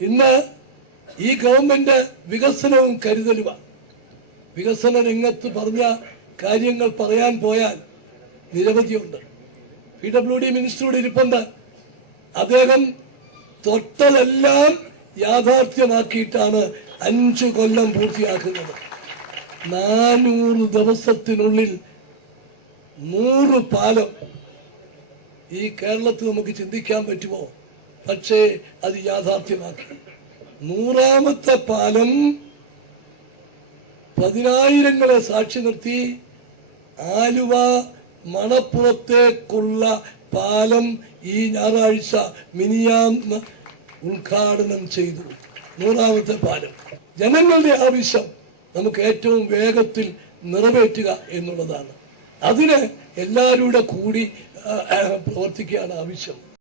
ഇന്ന് ഈ ഗവൺമെന്റ് വികസനവും കരുതലുമാണ്. വികസന രംഗത്ത് പറഞ്ഞ കാര്യങ്ങൾ പറയാൻ പോയാൽ നിരവധിയുണ്ട്. PWD മിനിസ്റ്ററുടെ ഇരിപ്പുണ്ട്. അദ്ദേഹം തൊട്ടതെല്ലാം യാഥാർത്ഥ്യമാക്കിയിട്ടാണ് 5 കൊല്ലം പൂർത്തിയാക്കുന്നത്. 400 ദിവസത്തിനുള്ളിൽ 100 പാലം ഈ കേരളത്തിൽ നമുക്ക് ചിന്തിക്കാൻ പറ്റുമോ? പക്ഷേ അത് യാഥാർത്ഥ്യമാക്കി. 100ാമത്തെ പാലം 10,000ങ്ങളെ സാക്ഷി നിർത്തി ആലുവ മണപ്പുറത്തേക്കുള്ള പാലം ഈ ഞായറാഴ്ച മിനിയാന്ന് ഉദ്ഘാടനം ചെയ്തു. 100ാമത്തെ പാലം. ജനങ്ങളുടെ ആവശ്യം നമുക്ക് ഏറ്റവും വേഗത്തിൽ നിറവേറ്റുക എന്നുള്ളതാണ്. അതിന് എല്ലാവരുടെ കൂടി പ്രവർത്തിക്കുകയാണ് ആവശ്യം.